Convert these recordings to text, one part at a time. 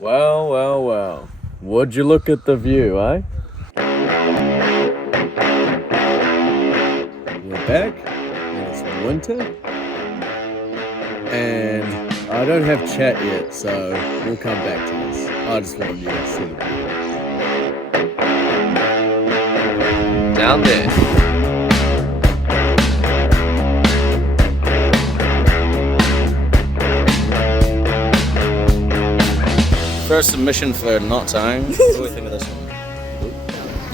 Well, well, well. Would you look at the view, eh? We're back. It's winter. And I don't have chat yet, so we'll come back to this. I just wanted you to see the view. Down there. First submission for not tying. What do we think of this one?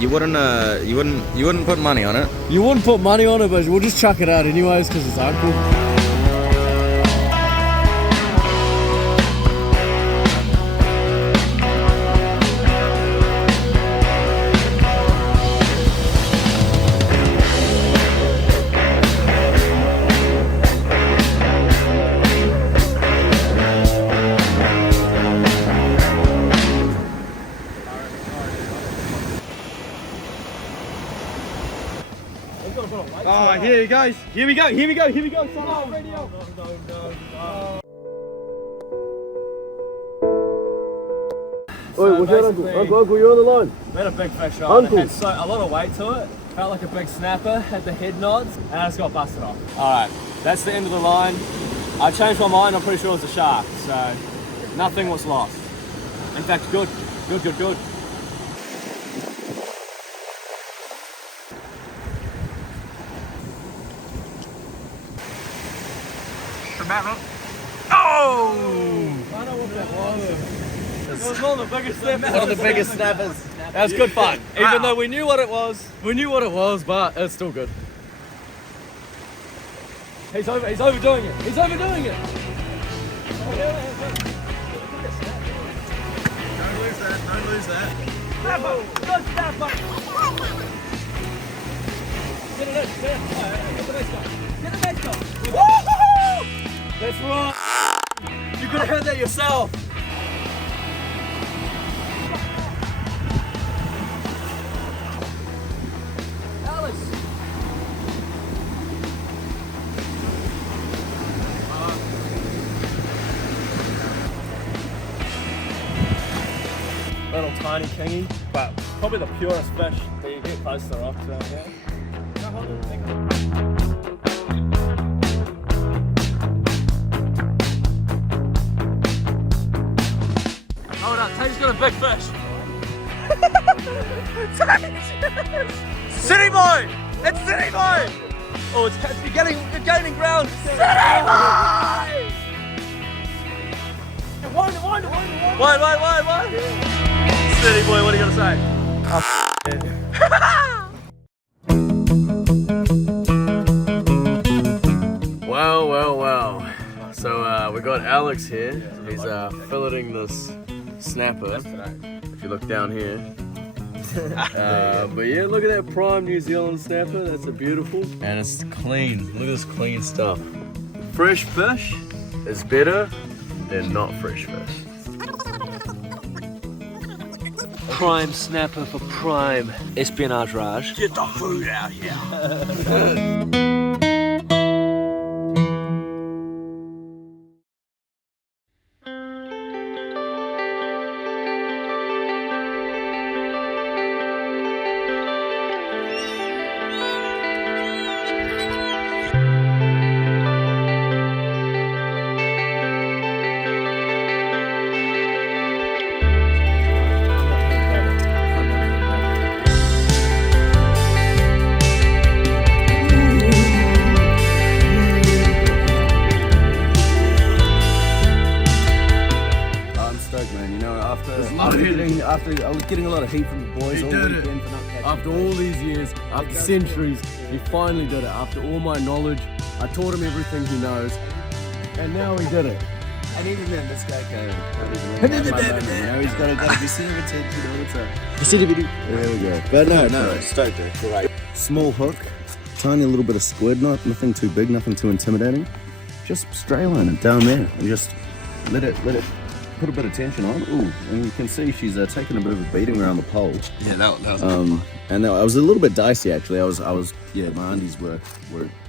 You wouldn't put money on it. You wouldn't put money on it, but we'll just chuck it out anyways because it's uncle. Oh, here he goes. Here we go. Here we go. Here we go. No, radio. No. Oi, what's that, Uncle? Uncle, you're on the line. We had a big fish on. Uncle. It had a lot of weight to it. Felt like a big snapper. Had the head nods, and I just got busted off. All right, that's the end of the line. I changed my mind. I'm pretty sure it was a shark. So nothing was lost. In fact, good. Oh! I know what that was. It was one of the biggest snappers. One of the biggest snappers. That was good fun. Even though we knew what it was. We knew what it was, but it's still good. He's overdoing it. He's overdoing it. Don't lose that. Don't lose that. Snapper! Good snapper! Get it in. Get the next guy. Get the next guy. Woo-hoo-hoo! That's right. You could have heard that yourself. Alex. Little tiny kingy, but probably the purest fish that you get close to the rocks around here. Hold up, Tate's got a big fish. City boy! It's City boy! Oh, it's you're gaining ground. City boy! Wind. City boy, what are you gonna say? Well. So we got Alex here. He's filleting this snapper. If you look down here. But yeah, look at that prime New Zealand snapper. That's a beautiful. And it's clean. Look at this clean stuff. Fresh fish is better than not fresh fish. Prime snapper for prime espionage raj. Get the food out here. After I was getting a lot of heat from the boys all weekend for not catching. After all these years, after centuries, he finally did it. After all my knowledge, I taught him everything he knows, and now he did it. And even then, this guy can't You know, he's got to be center of attention all the time. There we go. But no, stoked it. Right. Small hook, tiny little bit of squid, nothing too big, nothing too intimidating. Just straight line it down there and just let it put a bit of tension on. Ooh, and you can see she's taking a bit of a beating around the pole. Yeah, that was and I was a little bit dicey actually. I was my undies were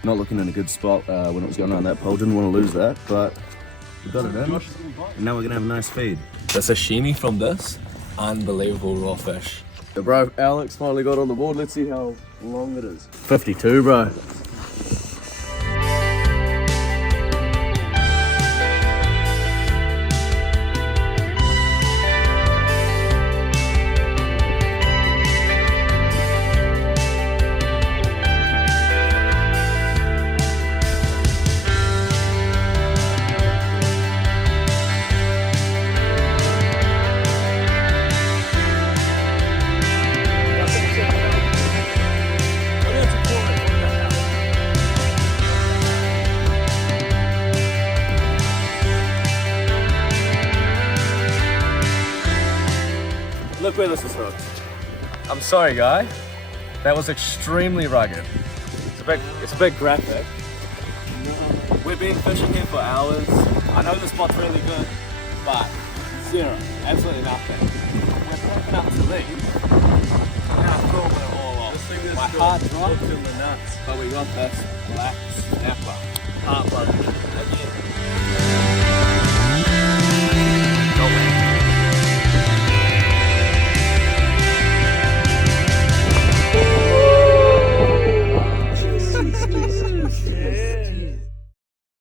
not looking in a good spot when it was going around that pole. Didn't want to lose that, but We got it in, and now we're gonna have a nice feed. The sashimi from this, unbelievable raw fish. Yeah, bro, Alex finally got on the board. Let's see how long it is. 52, bro. Look where this is hooked. I'm sorry, guy. That was extremely rugged. It's a bit graphic. We've been fishing here for hours. I know the spot's really good, but zero, absolutely nothing. We're packing up to leave, and I thought it all off. My heart dropped in the nuts, but we got this black snapper. Heartbroken again.